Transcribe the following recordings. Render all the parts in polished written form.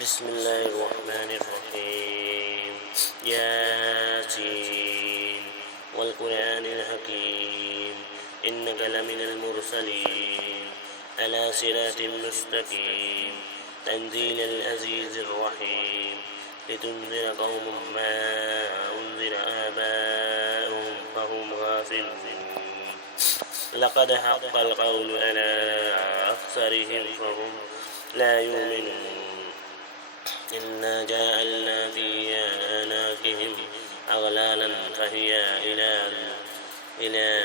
بسم الله الرحمن الرحيم. ياسين والقرآن الحكيم إنك لمن المرسلين على صراط مستقيم تنزيل العزيز الرحيم لتنذر قوم ما أنذر آباؤهم فهم غافلون. لقد حق القول على أكثرهم فهم لا يؤمنون. إنا جعلنا في أعناقهم أغلالا فهي إلى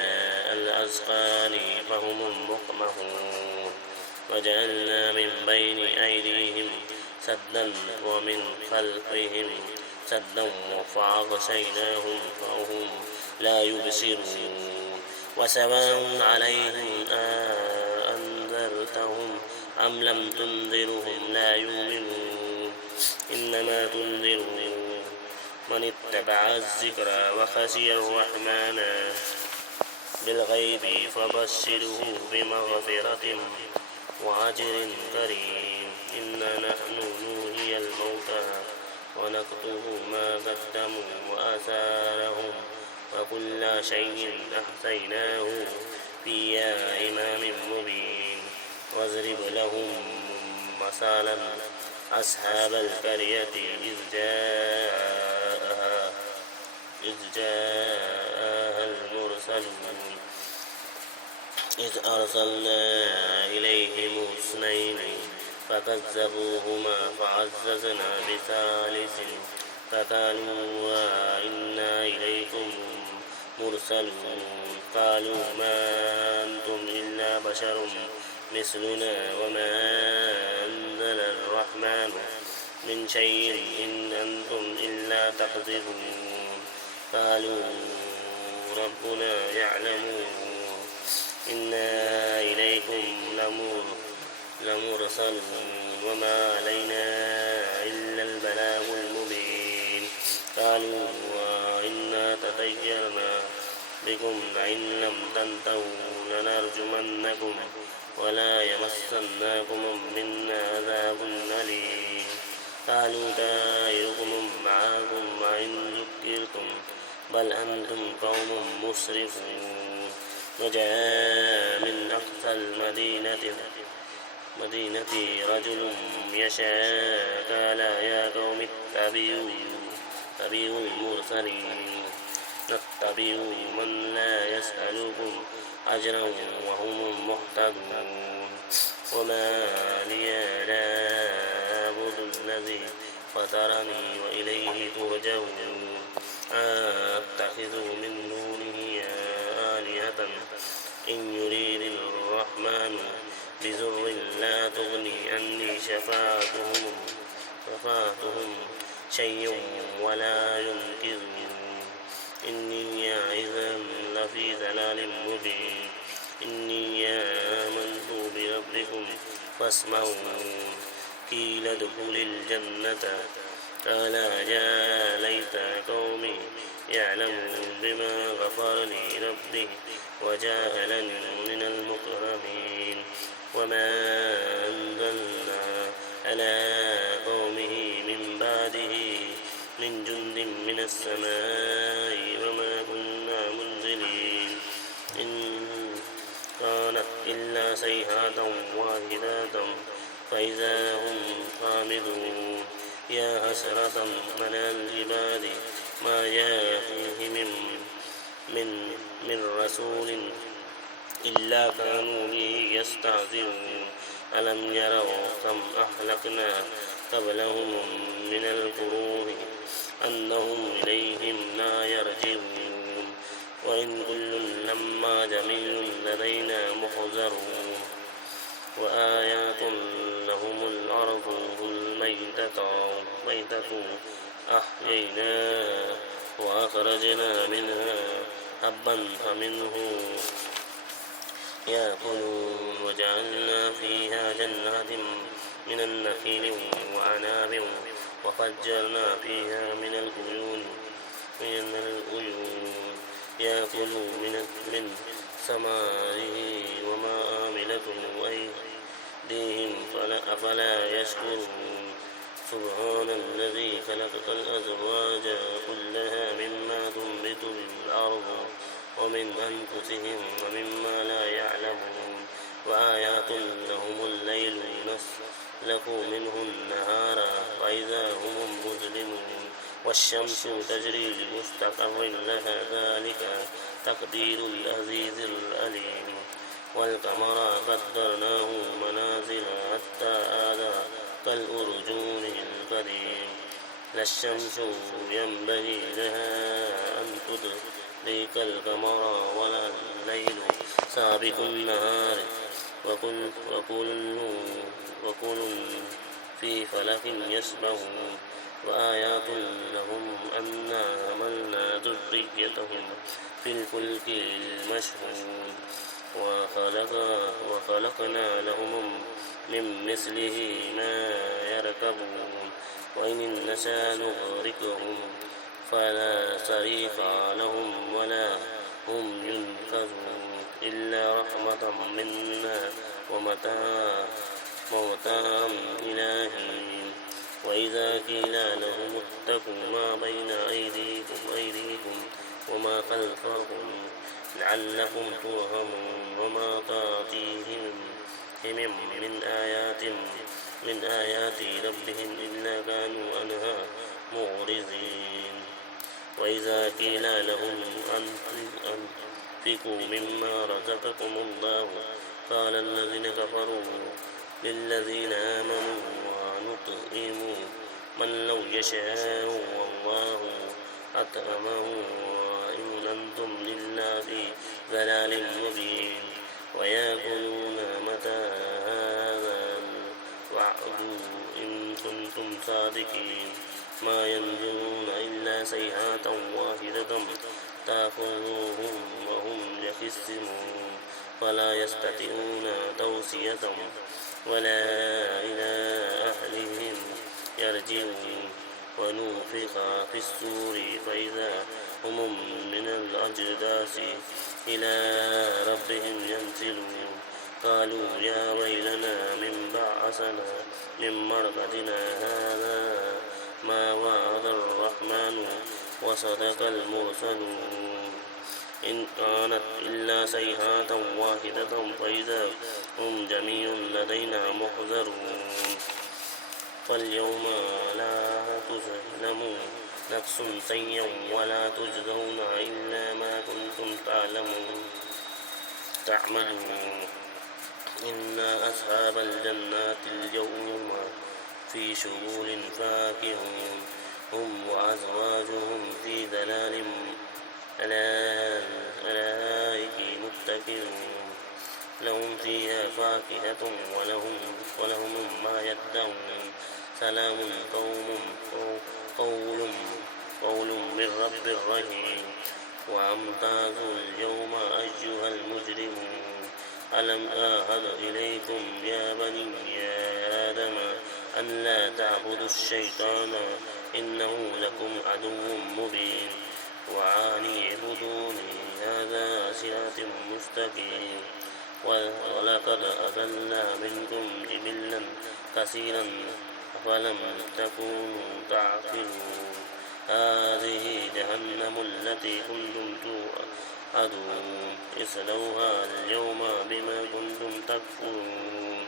الأذقان فهم مقمحون. وجعلنا من بين أيديهم سدا ومن خلفهم سدا فأغشيناهم فهم لا يبصرون. وسواء عليهم أنذرتهم أم لم تنذرهم لا يؤمنون. إنما تنذر من اتبع الذكر وخشي الرحمن بالغيب فبشره بمغفرة وأجر كريم. إنا نحن نحيي الموتى ونكتب ما قدموا وآثارهم وكل شيء أحصيناه في إمام مبين. واضرب لهم مثلا أصحاب القرية إذ جاءها المرسلون إذ أرسلنا إليهم اثنين فكذبوهما فعززنا بثالث فقالوا إنا إليكم مرسلون. قالوا ما أنتم إلا بشر مثلنا وما أنزل الرحمن من شيء إن أنتم إلا تكذبون. قالوا ربنا يعلم إنا إليكم لمرسلون وما علينا إلا البلاغ المبين. قالوا إنا تطيرنا بكم لئن لم تنتهوا لنرجمنكم ولا يمسنكم منا عذاب أليم. قالوا طائركم معكم وإن ذكرتم بل أنتم قوم مسرفون. وجاء من أقصى المدينة رجل يشاء قال يا قوم اتبعوا المرسلين نتبعوا من لا يسألكم أجرا وهم مهتدون. وما لي لا أعبد الذي فطرني وإليه ترجعون. أتخذ من دونه آلهة إن يريد الرحمن بضر لا تغني عني شفاعتهم شيئا ولا ينقذون. إني إذا لفي ضلال مبين. إني آمنت بربكم فاسمعون. قيل ادخل الجنة قال يا ليت قومي يعلمون بما غفر لي ربي وجعلني من المكرمين. وما أنزلنا على قومه من بعده من جند من السماء وما كنا منزلين. إن كانت إلا صيحة واحدة فإذا هم خامدون. يا حسرة على العباد ما يأتيهم من رسول إلا كانوا به يستهزئون. ألم يروا كم أهلكنا قبلهم من القرون أنهم إليهم لا يرجعون. وإن كل لما جميع لدينا محضرون. وآيات لهم الأرض الميتة أحييناها وأخرجنا منها حبا فمنه يأكلون. وجعلنا فيها جنات من النخيل وأعناب وفجرنا فيها من العيون يأكلوا من ثمره وما عملته أيديهم أفلا يشكرون. سبحان الذي خلق الأزواج كلها مما تنبت الأرض ومن أنفسهم ومما لا يعلمون وآيات لهم الليل نسلك منه النهار فإذا هم مظلمون والشمس تجري لمستقر لها ذلك تقدير العزيز العليم والقمر قدرناه منازل حتى عاد كالأرجون القديم لا الشمس ينبغي لها أن تدرك القمر ولا الليل سابق النهار وكل في فلك يسبحون وآيات لهم أنا حملنا ذريتهم في الفلك المشحون وخلقنا لهم من مثله ما يركبون وإن نشأ نغرقهم فلا صريخ لهم ولا هم ينقذون إلا رحمة منا ومتاعا إلى حين وإذا قيل لهم اتقوا ما بين أيديكم وما خلفكم لعلكم ترحمون وما تأتيهم من آيات ربهم إلا كانوا عنها معرضين وإذا قيل لهم أنفقوا مما رزقكم الله قال الذين كفروا للذين آمنوا ونطعم من لو يشاء والله أطعمه وإن أنتم إلا في ضلال مبين ويقولون متى هذا الوعد إن كنتم صادقين ما ينظرون إلا صيحة واحدة تأخذهم وهم يخصمون فلا يستطيعون توصية ولا إلى أهلهم يرجعون ونفخ في الصور فإذا هم من الأجداث إلى ربهم ينسلون قالوا يا ويلنا من بعثنا من مرقدنا هذا ما وعد الرحمن وصدق المرسلون إن كانت إلا صيحة واحدة فإذا هم جميع لدينا محضرون فاليوم لا تظلم نفس شيئا ولا تجزون إلا ما كنتم تعملون إن أصحاب الجنات اليوم في شغل فاكهون هم وأزواجهم في ظلال على الأرائك متكئون لهم فيها فاكهة ولهم ما يدعون سلام قول من رب رحيم وامتازوا اليوم أيها المجرمون ألم آهد إليكم يا بني آدم أن لا تعبدوا الشيطان إنه لكم عدو مبين وأن اعبدوني هذا صراط مستقيم ولقد أضل منكم جبلا كثيرا أفلم تكونوا تعقلون هذه جهنم التي كنتم توعدون اصلوها اليوم بما كنتم تكفرون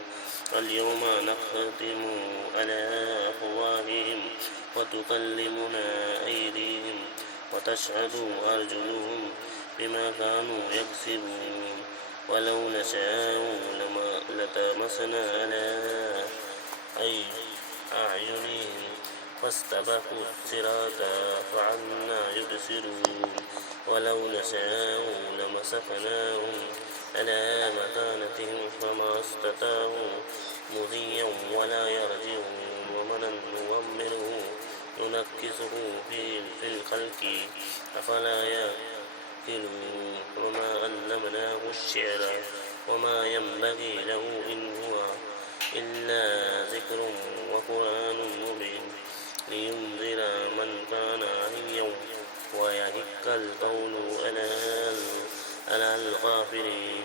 اليوم نختم على أفواههم وتكلمنا أيديهم وتشهد أرجلهم بما كانوا يكسبون ولو نشاء لطمسنا على أعينهم فاستبقوا الصراط فعنا يبصرون ولو نشاء لمسخناهم على مكانتهم فما استطاعوا مضيا ولا يرجعون ومن نعمره ننكسه في الخلق أفلا يعقلون وما علمناه الشعر وما ينبغي له إن هو إلا ذكر وقرآن مبين لينذر من كان حيا ويحق القول على الغافلين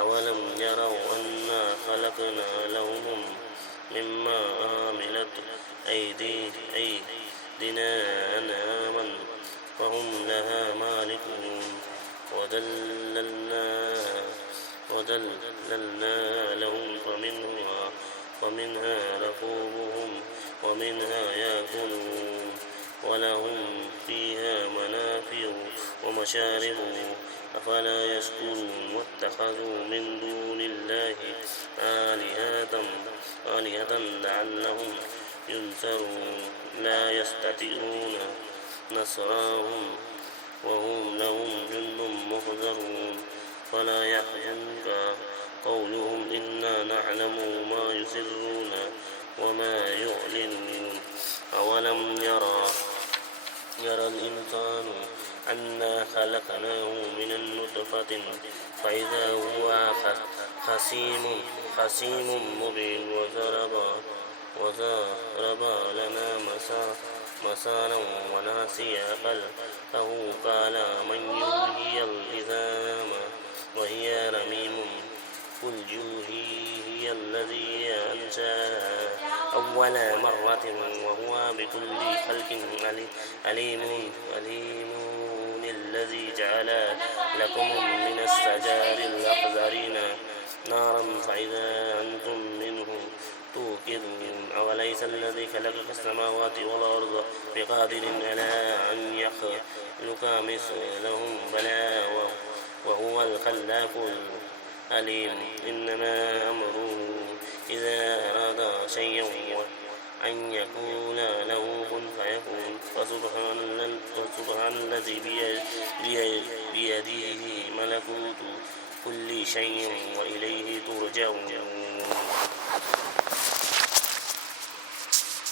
أولم يروا أنا خلقنا لهم مما عملت أيدينا أنعاما فهم لها مالكون وذللنا لهم فمنها ركوبهم ومنها يأكلون ولهم فيها منافع ومشارب أفلا يشكرون واتخذوا من دون الله آلهة لعلهم ينصرون لا يستطيعون نصرهم وهم لهم جند محضرون فلا يحزنك قولهم إنا نعلم ما يسرون وما يعلنون أولم يرى الإنسان أنا خلقناه من النطفة فإذا هو خصيم مبين وضرب لنا مثالا ونسي خلقه قال من يحيي العظام وهي رميم قل يحييها الذي أنشأها أول مرة وهو بكل خلق عليم الذي جعل لكم من الشجر الأخضر نارا فإذا أنتم منه توقدون أوليس الذي خلق السماوات والأرض بقادر على أن يخلق مثلهم بلى وهو الخلاق العليم إنما أمره إذا أراد شيئا أن يقول له كن فيكون فسبحان الذي بيده ملكوت كل شيء وإليه ترجعون